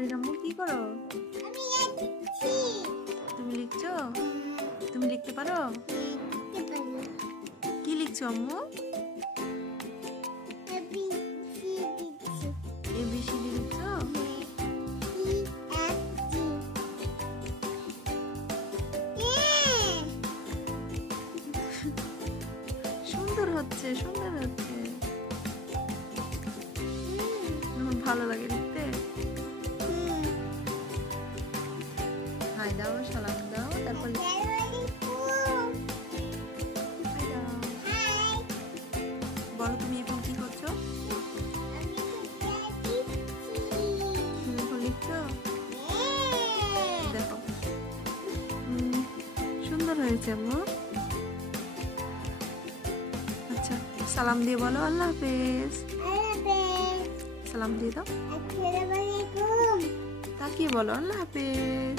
পরির আম্মু কি করো? তুমি লিখছো? তুমি লিখতে পারো? কি লিখছো আম্মু? ABCD লিখছো? সুন্দর হচ্ছে, সুন্দর হচ্ছে। ভালো লাগে লিখতে। হাই দাও, সালাম দাও, তারপর বলো তুমি এখন কি করছো? তুমি এখন লিখছো? দেখো সুন্দর হয়েছে আম্মু। আচ্ছা সালাম দিয়ে বলো আল্লাহ হাফেজ। সালাম দিয়ে দাও, তাকিয়ে বলো আল্লাহ হাফেজ।